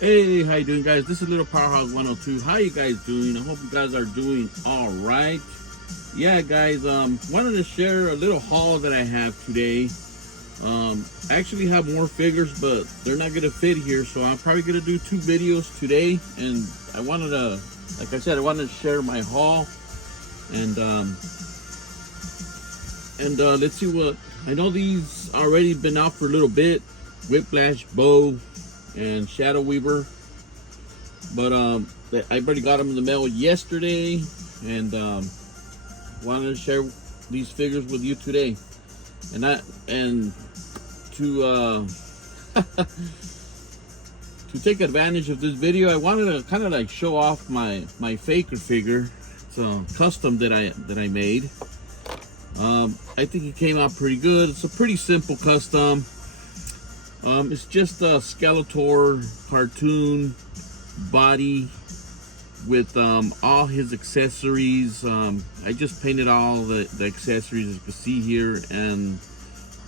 Hey, how you doing, guys? This is Little Powerhouse 102. How you guys doing? I hope you guys are doing all right. Yeah, guys, wanted to share a little haul that I have today. I actually have more figures, but they're not gonna fit here, so I'm probably gonna do 2 videos today. And I wanted to, like I said, I wanted to share my haul. And let's see what I know. These already been out for a little bit. Whiplash, Bow, and Shadow Weaver, but I already got them in the mail yesterday, and wanted to share these figures with you today. And to to take advantage of this video, I wanted to kind of like show off my faker figure. It's a custom that I made. I think it came out pretty good. It's a pretty simple custom. It's just a Skeletor cartoon body with all his accessories. I just painted all the accessories, as you can see here, and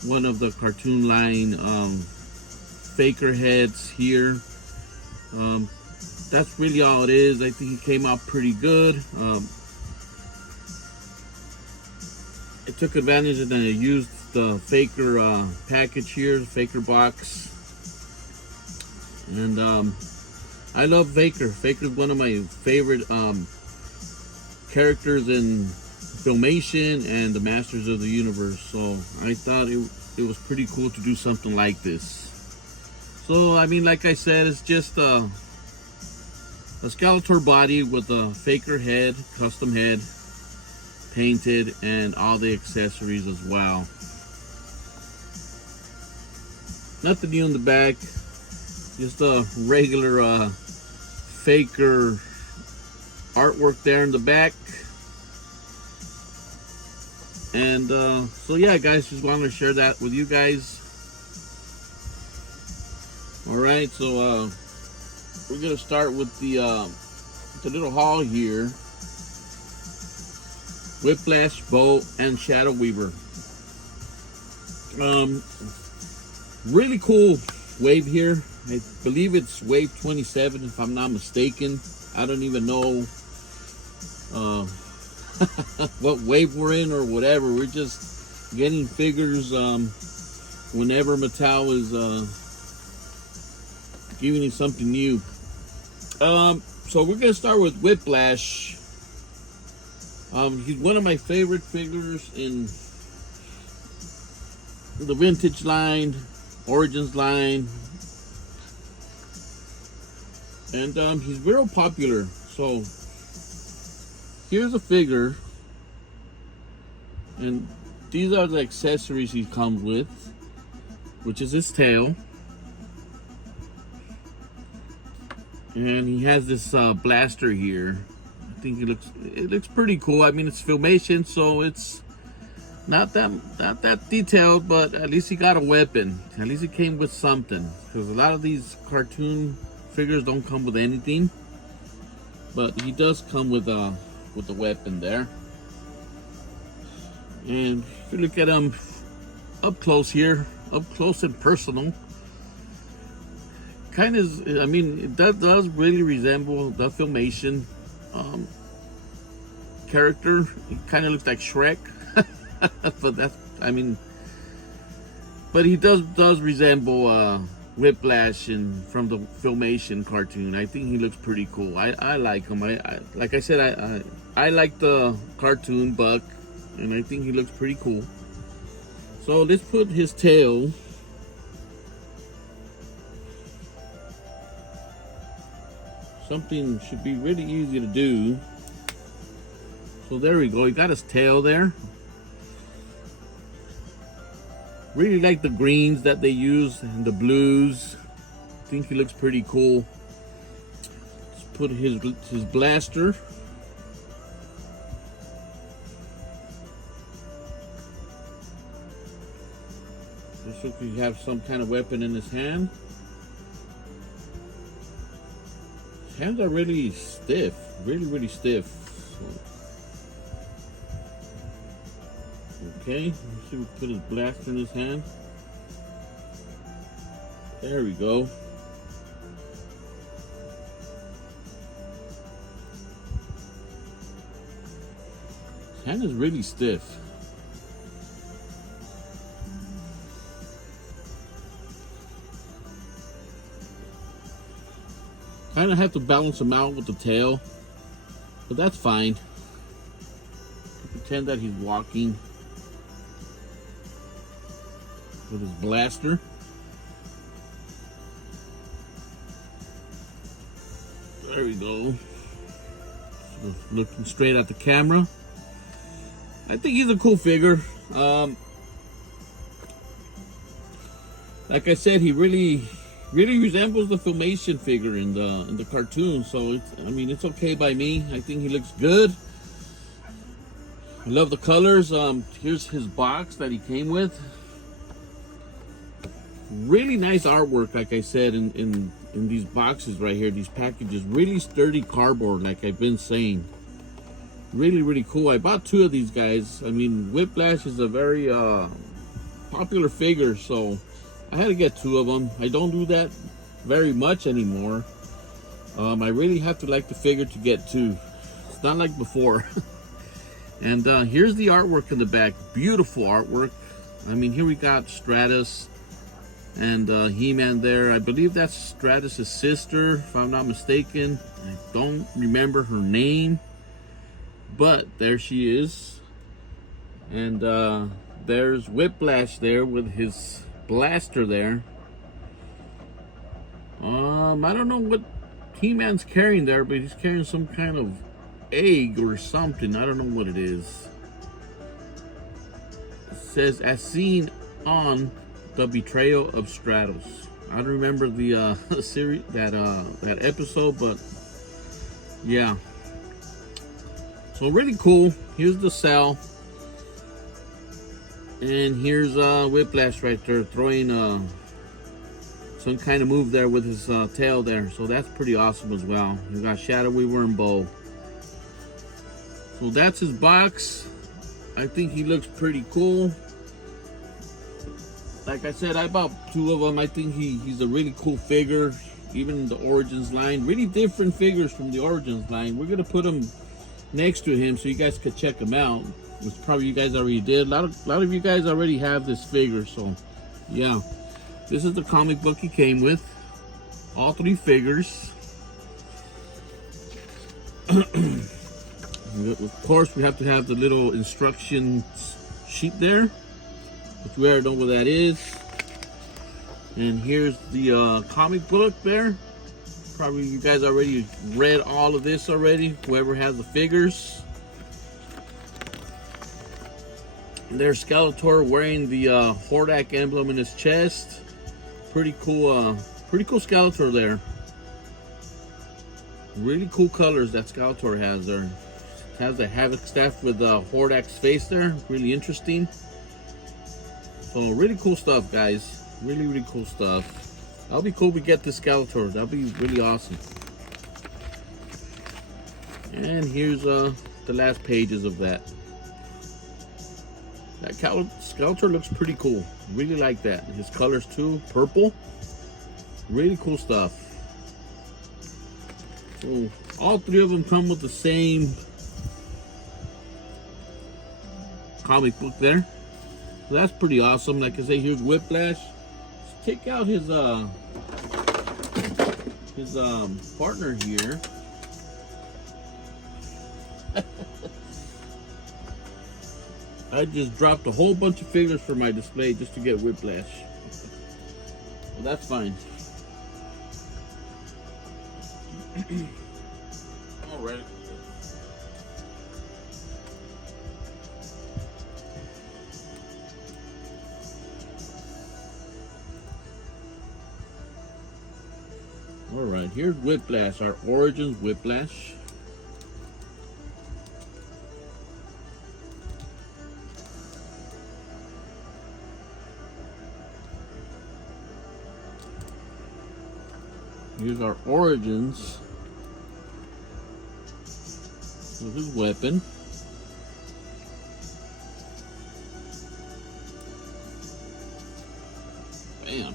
one of the cartoon line faker heads here. That's really all it is. I think it came out pretty good. I took advantage and I used the faker package here, faker box, and I love Faker. Faker's one of my favorite characters in Filmation and the Masters of the Universe, so I thought it was pretty cool to do something like this. So I mean, like I said, it's just a Skeletor body with a faker head, custom head, painted, and all the accessories as well. Nothing new in the back, just a regular faker artwork there in the back. And so yeah, guys, just wanted to share that with you guys. All right, so we're gonna start with the little haul here. Whiplash, Bow, and Shadow Weaver. Really cool wave here. I believe it's wave 27, if I'm not mistaken. I don't even know what wave we're in or whatever. We're just getting figures whenever Mattel is giving you something new. So we're gonna start with Whiplash. He's one of my favorite figures in the vintage line, Origins line, and he's very popular. So here's a figure, and these are the accessories he comes with, which is his tail, and he has this blaster here. I think it looks pretty cool. I mean, it's Filmation, so it's not that detailed, but at least he got a weapon. At least it came with something, because a lot of these cartoon figures don't come with anything, but he does come with a weapon there. And if you look at him up close here, up close and personal, kind of, I mean, that does really resemble the Filmation character. It kind of looks like Shrek. But that's, I mean, but he does resemble Whiplash from the Filmation cartoon. I think he looks pretty cool. I like him. I like I said, I like the cartoon Buck, and I think he looks pretty cool. So let's put his tail. Something should be really easy to do. So there we go. He got his tail there. Really like the greens that they use and the blues. I think he looks pretty cool. Let's put his blaster. Looks like he have some kind of weapon in his hand. His hands are really stiff, really stiff. Okay, let's see, we put his blaster in his hand. There we go. Hand is really stiff. Kind of have to balance him out with the tail, but that's fine. Pretend that he's walking with his blaster. There we go. So looking straight at the camera. I think he's a cool figure. Like I said, he really resembles the Filmation figure in the cartoon. So I mean, it's okay by me. I think he looks good. I love the colors. Here's his box that he came with. Really nice artwork, like I said, in these boxes right here, these packages. Really sturdy cardboard, like I've been saying. Really cool. I bought 2 of these guys. I mean, Whiplash is a very popular figure, so I had to get 2 of them. I don't do that very much anymore. I really have to like the figure to get 2. It's not like before. And here's the artwork in the back. Beautiful artwork. I mean, here we got Stratus and He-Man there. I believe that's Stratus' sister, if I'm not mistaken. I don't remember her name, but there she is. And there's Whiplash there with his blaster there. I don't know what He-Man's carrying there, but he's carrying some kind of egg or something. I don't know what it is. It says, as seen on the betrayal of Stratos. I don't remember the series, that episode, but yeah. So really cool. Here's the cell, and here's Whiplash right there throwing some kind of move there with his tail there. So that's pretty awesome as well. You got Shadow, Weaver, and Bow. So that's his box. I think he looks pretty cool. Like I said, I bought 2 of them. I think he's a really cool figure. Even the Origins line, really different figures from the Origins line. We're gonna put them next to him so you guys could check them out, which probably you guys already did. A lot of you guys already have this figure, so yeah. This is the comic book he came with. All 3 figures. Of course, we have to have the little instruction sheet there, which we already know what that is. And here's the comic book there. Probably you guys already read all of this already, whoever has the figures. And there's Skeletor wearing the Hordak emblem in his chest. Pretty cool Skeletor there. Really cool colors that Skeletor has there. Has the Havoc staff with Hordak's face there. Really interesting. So really cool stuff, guys. Really cool stuff. That'll be cool if we get this Skeletor. That'll be really awesome. And here's the last pages of that. That Skeletor looks pretty cool. Really like that. His colors too, purple. Really cool stuff. So all 3 of them come with the same comic book there. So that's pretty awesome. Like I say, here's Whiplash. Let's take out his partner here. I just dropped a whole bunch of figures for my display just to get Whiplash. Well, that's fine. All right. All right, here's Whiplash, our Origins Whiplash. Here's our Origins with his weapon. Bam.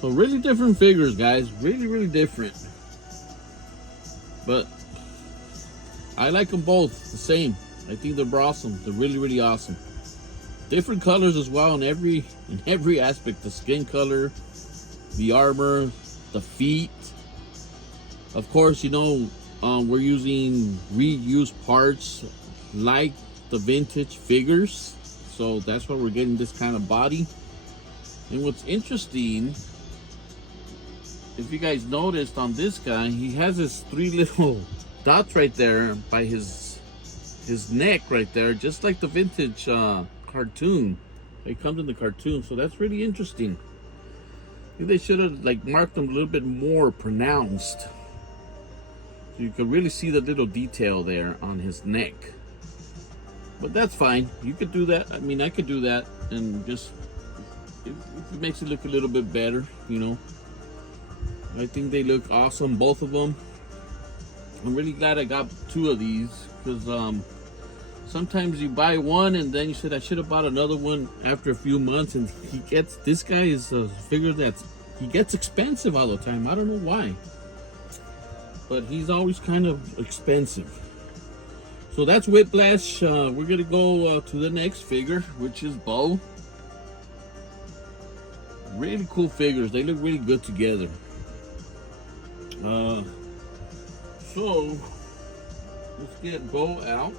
So really different figures, guys. Really different. But I like them both the same. I think they're awesome. They're really, really awesome. Different colors as well in every aspect. The skin color, the armor, the feet. Of course, you know, we're using reused parts like the vintage figures. So that's why we're getting this kind of body. And what's interesting, if you guys noticed on this guy, he has his 3 little dots right there by his neck right there, just like the vintage cartoon. It comes in the cartoon, so that's really interesting. I think they should have like marked them a little bit more pronounced, so you can really see the little detail there on his neck. But that's fine. You could do that. I mean, I could do that, and just it makes it look a little bit better, you know. I think they look awesome, both of them. I'm really glad I got 2 of these, because sometimes you buy one and then you said I should have bought another one after a few months, and this guy is a figure he gets expensive all the time. I don't know why, but he's always kind of expensive. So that's Whiplash. We're gonna go to the next figure, which is Bow. Really cool figures. They look really good together. So let's get Bow out.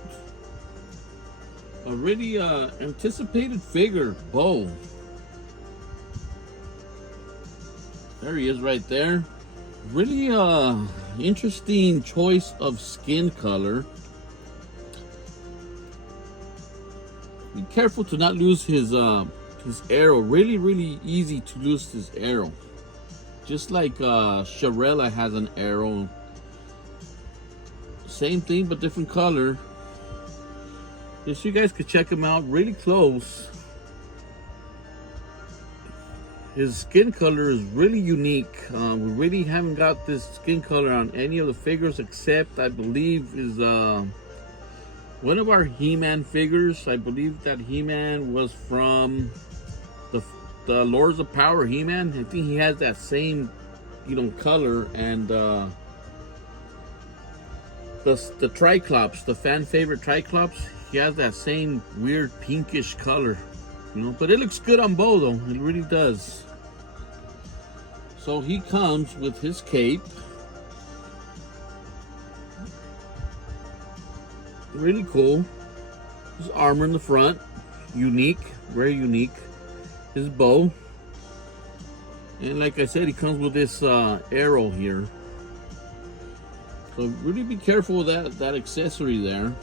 A really anticipated figure, Bow. There he is right there. Really interesting choice of skin color. Be careful to not lose his arrow. Really easy to lose his arrow. Just like Sharella has an arrow. Same thing, but different color. Just so you guys could check him out really close. His skin color is really unique. We really haven't got this skin color on any of the figures, except I believe is one of our He-Man figures. I believe that He-Man was from the Lords of Power He-Man. I think he has that same, you know, color, and the Triclops, the fan favorite Triclops, he has that same weird pinkish color, you know. But it looks good on Bow though. It really does. So he comes with his cape. Really cool. His armor in the front, unique, very unique. His bow, and like I said, he comes with this arrow here. So really be careful with that accessory there.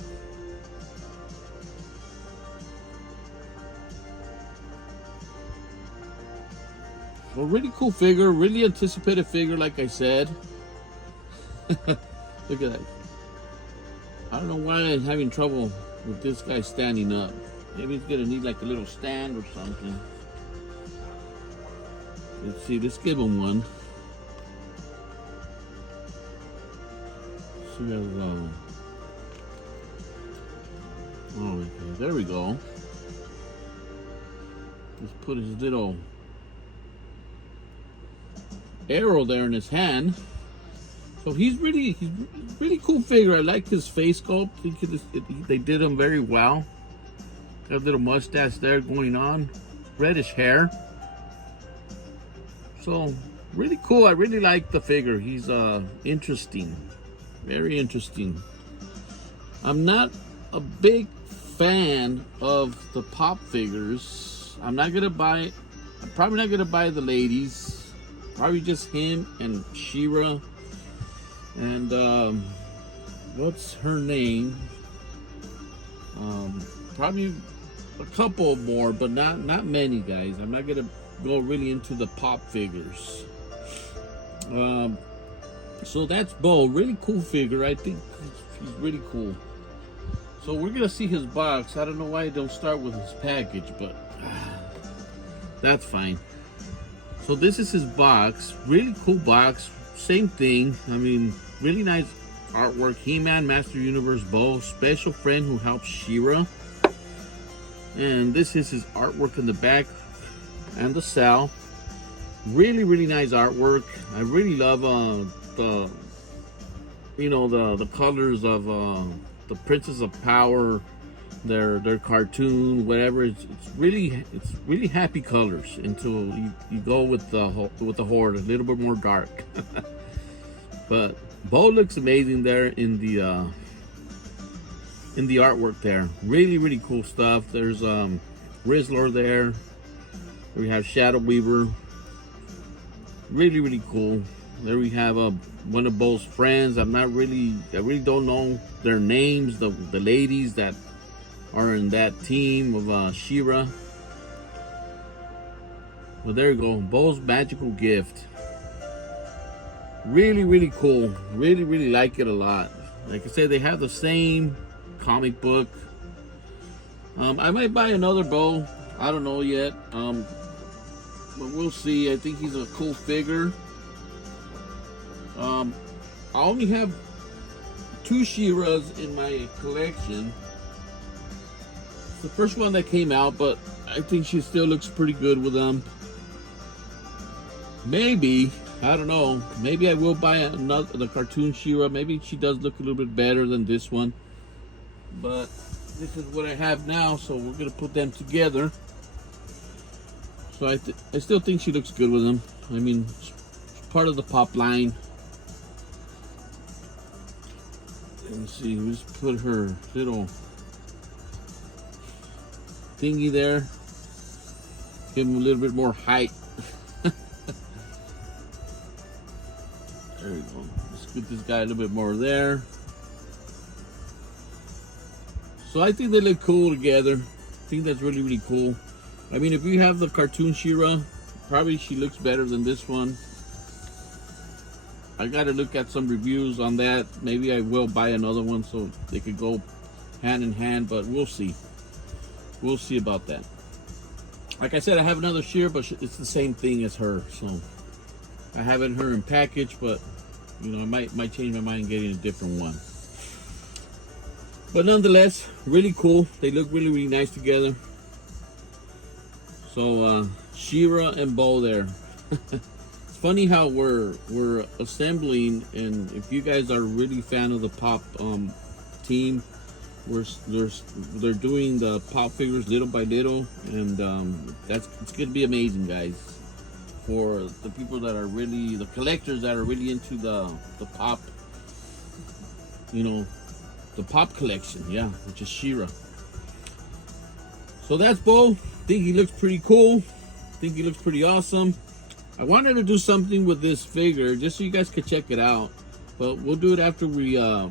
So really cool figure, really anticipated figure, like I said. Look at that. I don't know why I'm having trouble with this guy standing up. Maybe he's gonna need like a little stand or something. Let's see, let's give him one. Oh, okay, there we go. Let's put his little arrow there in his hand. So he's really cool figure. I like his face sculpt. They did him very well. Got a little mustache there going on, reddish hair. So really cool. I really like the figure. He's interesting, very interesting. I'm not a big fan of the pop figures. I'm probably not gonna buy the ladies. Probably just him and She-Ra. And what's her name? Probably a couple more, but not many, guys. I'm not gonna go really into the pop figures. So that's Bow. Really cool figure. I think he's really cool. So we're gonna see his box. I don't know why I don't start with his package, but that's fine. So this is his box. Really cool box. Same thing. I mean, really nice artwork. He-Man, Master Universe, Bow, special friend who helps She-Ra. And this is his artwork in the back and the cell. Really nice artwork. I really love the colors of the Princess of Power their cartoon, whatever. It's really happy colors until you go with the horde, a little bit more dark. But Bow looks amazing there in the artwork there. Really cool stuff. There's Rizzler there. We have Shadow Weaver. Really cool. There we have one of Bow's friends. I really don't know their names. The ladies that are in that team of She-Ra. Well, there you go. Bow's magical gift. Really cool. Really like it a lot. Like I said, they have the same comic book. I might buy another Bow. I don't know yet. But we'll see. I think he's a cool figure. I only have 2 She-Ras in my collection. It's the first one that came out, but I think she still looks pretty good with them. Maybe, I don't know, maybe I will buy the cartoon She-Ra. Maybe she does look a little bit better than this one. But this is what I have now, so we're gonna put them together. So I still think she looks good with them. I mean, it's part of the Pop line. Let me see, we just put her little thingy there. Give him a little bit more height. There we go. Let's get this guy a little bit more there. So I think they look cool together. I think that's really cool. I mean, if you have the cartoon She-Ra, probably she looks better than this one. I gotta look at some reviews on that. Maybe I will buy another one so they could go hand in hand, but we'll see. We'll see about that. Like I said, I have another She-Ra, but it's the same thing as her. So I have it in her in package, but you know, I might change my mind getting a different one. But nonetheless, really cool. They look really nice together. So She-Ra and Bow there. It's funny how we're assembling, and if you guys are really fan of the Pop team, they're doing the Pop figures little by little, and it's gonna be amazing, guys. For the people that are really, the collectors that are really into the Pop, you know, the Pop collection, yeah, which is She-Ra. So that's Bow. Think he looks pretty cool. Think he looks pretty awesome. I wanted to do something with this figure just so you guys could check it out, but we'll do it after we're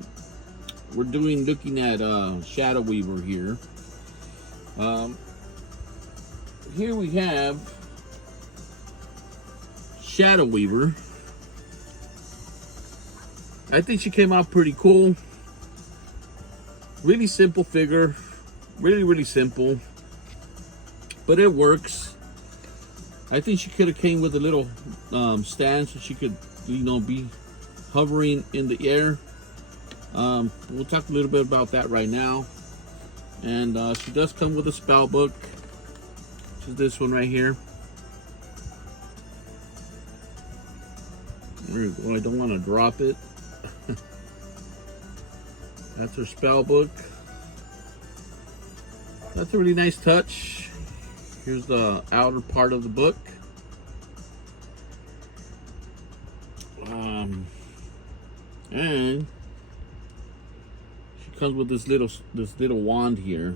looking at Shadow Weaver here. Here we have Shadow Weaver. I think she came out pretty cool. Really simple figure. Really simple. But it works. I think she could have came with a little stand so she could, you know, be hovering in the air. We'll talk a little bit about that right now. And she does come with a spell book, which is this one right here. There we go. I don't want to drop it. That's her spell book. That's a really nice touch. Here's the outer part of the book. And she comes with this little wand here.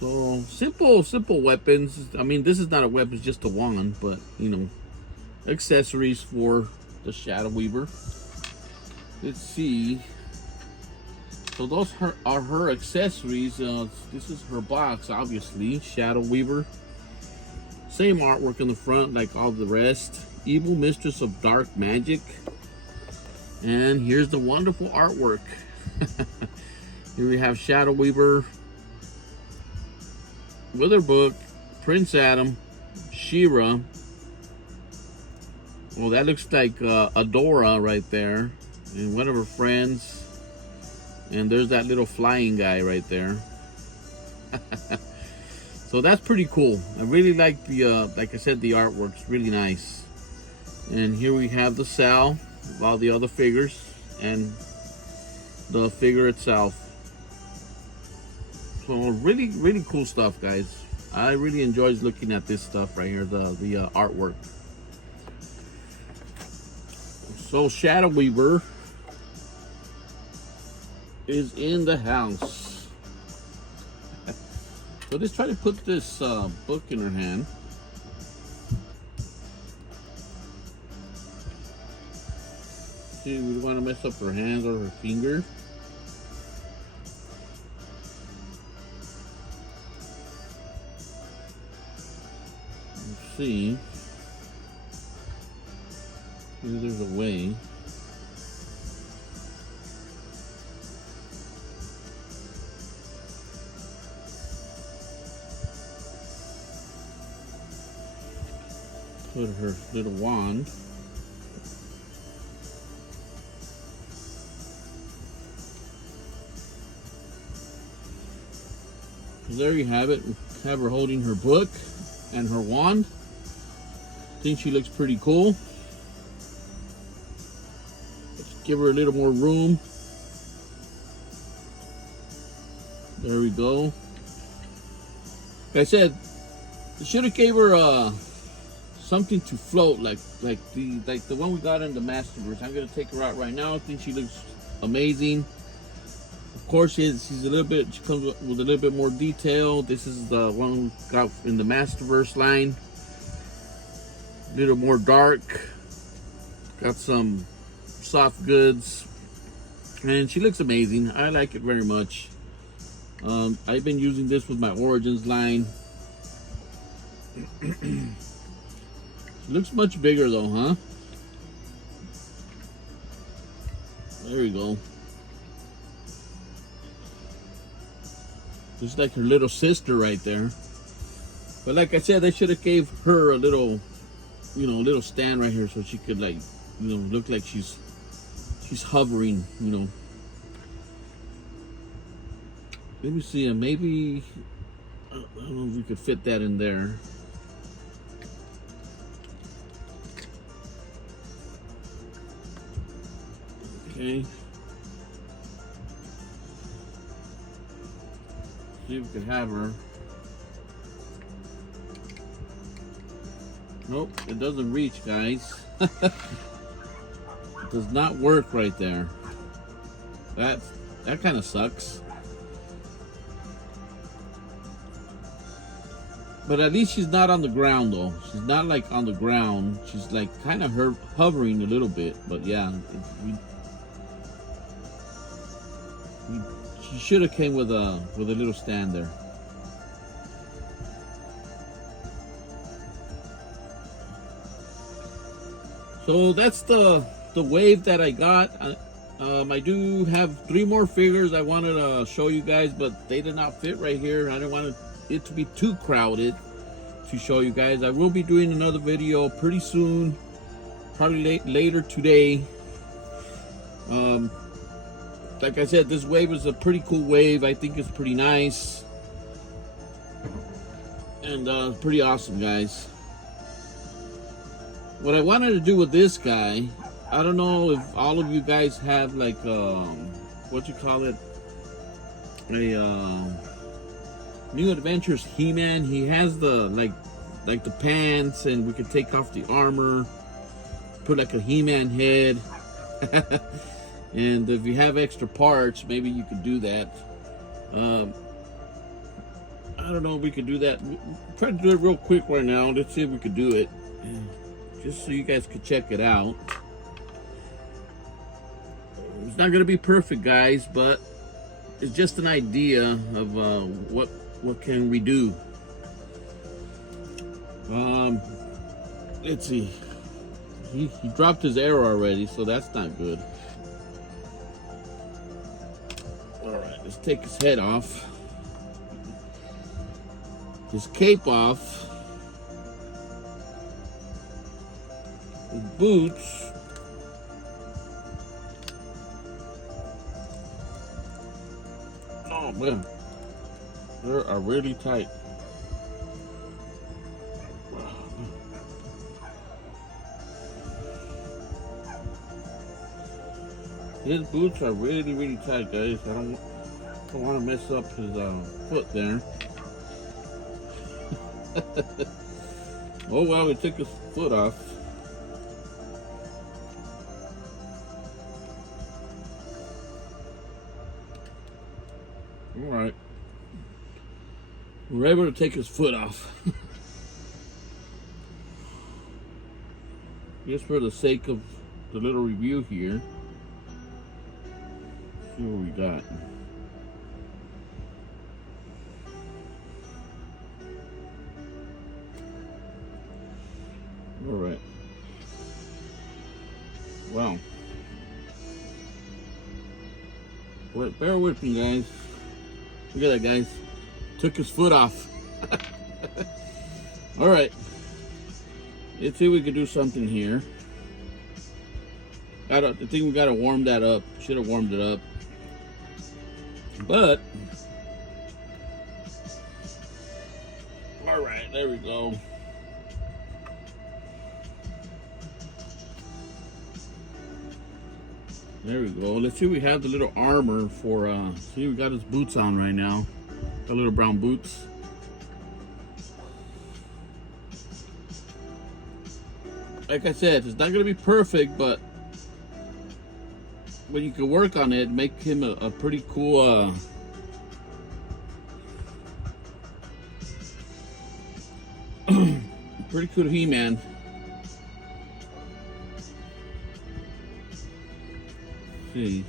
So simple weapons. I mean, this is not a weapon, it's just a wand, but you know, accessories for the Shadow Weaver. Let's see. So those are her accessories. This is her box, obviously. Shadow Weaver. Same artwork in the front like all the rest. Evil Mistress of Dark Magic. And here's the wonderful artwork. Here we have Shadow Weaver with her book, Prince Adam, She-Ra. Well, that looks like Adora right there, and one of her friends. And there's that little flying guy right there. So that's pretty cool. I really like the, like I said, the artwork's really nice. And here we have the Sal of all the other figures and the figure itself. So really cool stuff, guys. I really enjoyed looking at this stuff right here, the artwork. So Shadow Weaver is in the house. So let's try to put this book in her hand. See, we don't want to mess up her hands or her fingers. Let's see. Maybe there's a way. Put her little wand. So there you have it. Have her holding her book and her wand. I think she looks pretty cool. Let's give her a little more room. There we go. Like I said, I should have gave her something to float, like the one we got in the Masterverse. I'm gonna take her out right now. I think she looks amazing. Of course, she's a little bit. She comes with a little bit more detail. This is the one we got in the Masterverse line. A little more dark. Got some soft goods, and she looks amazing. I like it very much. I've been using this with my Origins line. Looks much bigger though, huh? There we go. Just like her little sister right there. But like I said, I should have gave her a little, you know, a little stand right here so she could, like, you know, look like she's hovering, you know. Let me see, maybe, I don't know if we could fit that in there. Okay. See if we could have her. Nope, it doesn't reach, guys. It does not work right there. That kind of sucks. But at least she's not on the ground though. She's not like on the ground. She's like kind of hovering a little bit. But yeah, she should have came with a little stand there. So that's the wave that I got. I do have 3 more figures I wanted to show you guys, but they did not fit right here. I didn't want it to be too crowded to show you guys. I will be doing another video pretty soon, probably later today. Like I said, this wave is a pretty cool wave. I think it's pretty nice and pretty awesome, guys. What I wanted to do with this guy, I don't know if all of you guys have like what you call it, a New Adventures He-Man. He has the like the pants, and we could take off the armor, put like a He-Man head. And if you have extra parts, maybe you could do that. I don't know if we could do that. Try to do it real quick right now. Let's see if we could do it, just so you guys could check it out. It's not gonna be perfect, guys, but it's just an idea of what can we do. Let's see. He dropped his arrow already, so that's not good. All right, let's take his head off, his cape off, his boots. Oh man, they are really tight. His boots are really tight, guys. Don't want to mess up his foot there. Oh well, we took his foot off. All right, we're able to take his foot off. Just for the sake of the little review here. Let's see what we got. All right. Wow. Wait, bear with me, guys. Look at that, guys. Took his foot off. All right. Let's see if we can do something here. I think we gotta warm that up. Should have warmed it up. But all right, there we go. There we go. Let's see if we have the little armor for see, we got his boots on right now. The little brown boots. Like I said, it's not gonna be perfect, but when you can work on it, make him a pretty cool pretty cool He-Man. See.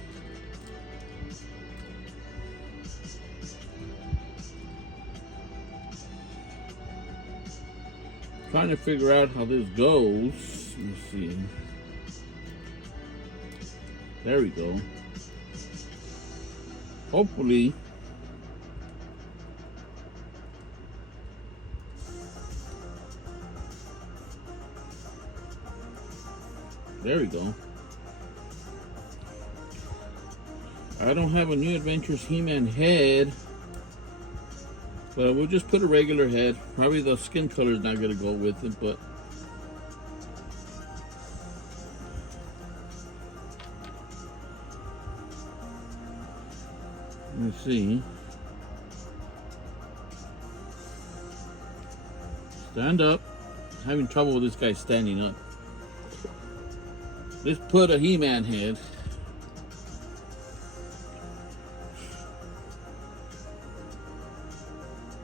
Trying to figure out how this goes. Let's see. There we go. Hopefully. There we go. I don't have a New Adventures He-Man head, but we'll just put a regular head. Probably the skin color is not going to go with it, but let's see. Stand up. Having trouble with this guy standing up. Let's put a He-Man head.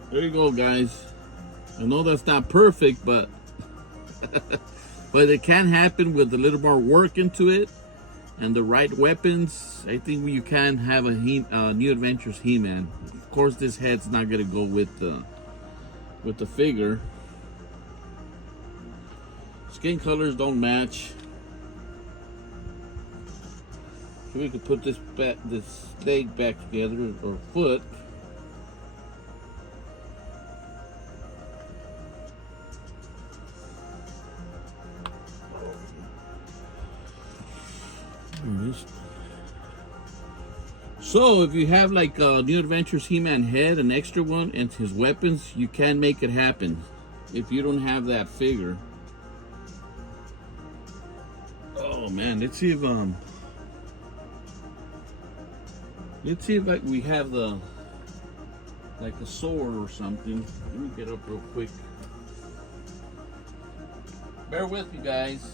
There you go, guys. I know that's not perfect, but but it can happen with a little more work into it and the right weapons. I think you can have a New Adventures He-Man. Of course, this head's not gonna go with the figure. Skin colors don't match. So we could put this leg back together, or foot. So if you have like a New Adventures He-Man head, an extra one, and his weapons, you can make it happen if you don't have that figure. Oh man, let's see if like we have the like a sword or something. Let me get up real quick. Bear with me, guys.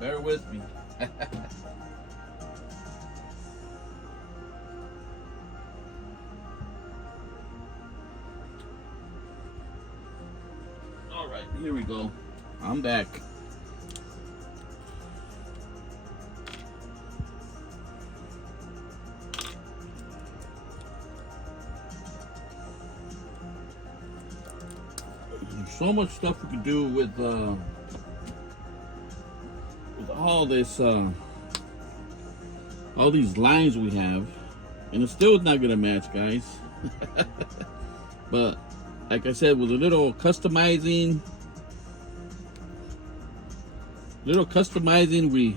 Bear with me. All right, here we go. I'm back. There's so much stuff we can do with all this, all these lines we have, and it's still not gonna match, guys. But like I said, with a little customizing,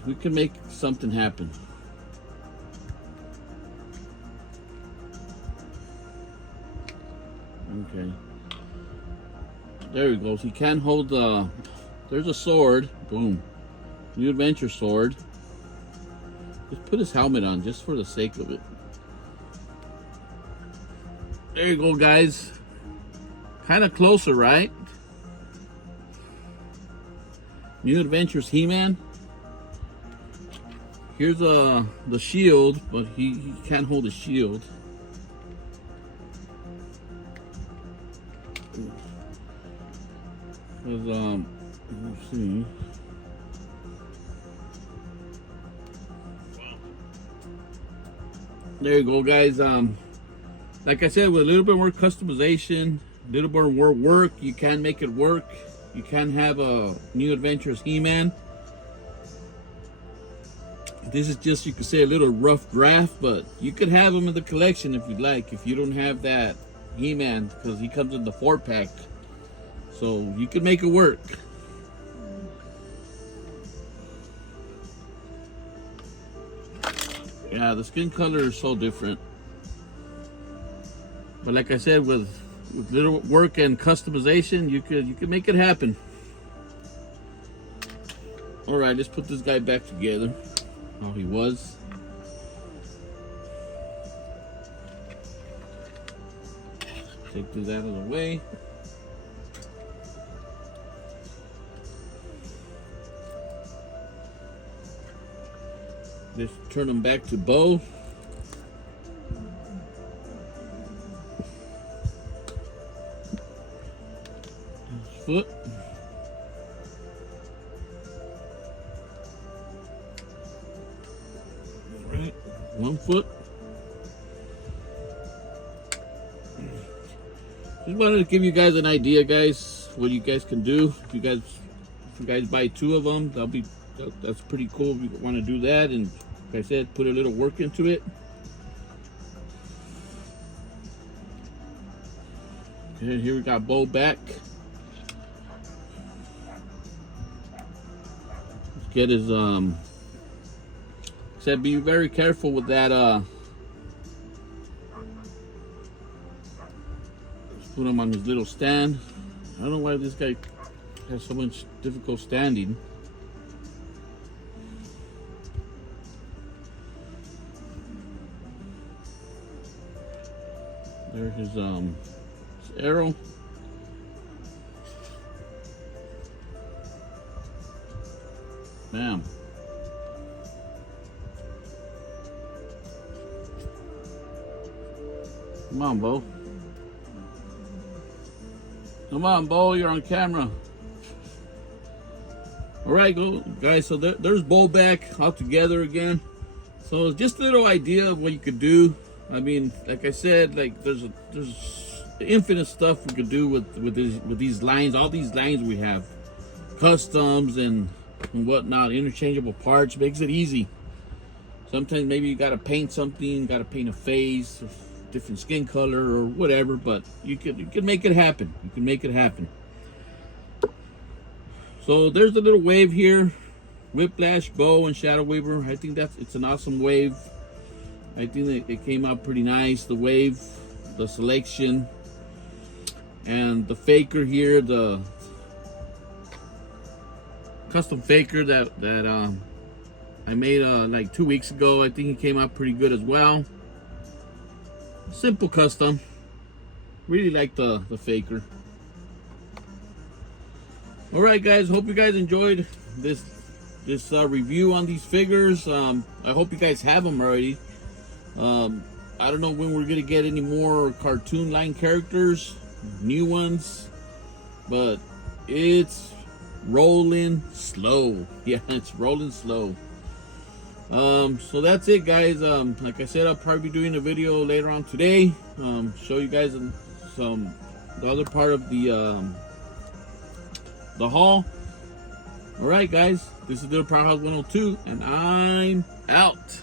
we can make something happen. Okay, there he goes. He can hold the. There's a sword. Boom. New Adventure sword. Just put his helmet on just for the sake of it. There you go, guys. Kind of closer, right? New Adventures He-Man. Here's the shield, but he can't hold the shield. Let's see. There you go, guys. Like I said, with a little bit more customization, a little bit more work, you can make it work. You can have a New Adventures He-Man. This is just, you could say, a little rough draft, but you could have him in the collection if you'd like, if you don't have that He-Man, because he comes in the 4-pack. So you could make it work. Yeah, the skin color is so different. But like I said, with little work and customization, you could make it happen. All right, let's put this guy back together. How he was. Take this out of the way. Just turn him back to Bow. His foot. All right, 1 foot. Just wanted to give you guys an idea, guys, what you guys can do. If you guys buy 2 of them, that's pretty cool if you want to do that. And like I said, put a little work into it. Okay, here we got Bow back. Let's get his said be very careful with that let's put him on his little stand. I don't know why this guy has so much difficult standing. There's his arrow. Bam. Come on, Bo. Come on, Bo, you're on camera. All right, guys, so there's Bo back all together again. So just a little idea of what you could do. I mean, like I said, like there's infinite stuff we could do with these lines. All these lines we have, customs and whatnot, interchangeable parts, makes it easy. Sometimes maybe you gotta paint something, gotta paint a face, different skin color or whatever, but you could make it happen. You can make it happen. So there's the little wave here, Whiplash, Bow and Shadow Weaver. I think it's an awesome wave. I think it came out pretty nice. The wave, the selection, and the faker here, the custom faker that I made like 2 weeks ago. I think it came out pretty good as well. Simple custom. Really like the faker. All right, guys. Hope you guys enjoyed this review on these figures. I hope you guys have them already. I don't know when we're gonna get any more cartoon line characters, new ones, but it's rolling slow. Yeah, it's rolling slow. So that's it, guys. Like I said, I'll probably be doing a video later on today. Show you guys the other part of the haul. All right, guys. This is Little Powerhouse 102, and I'm out.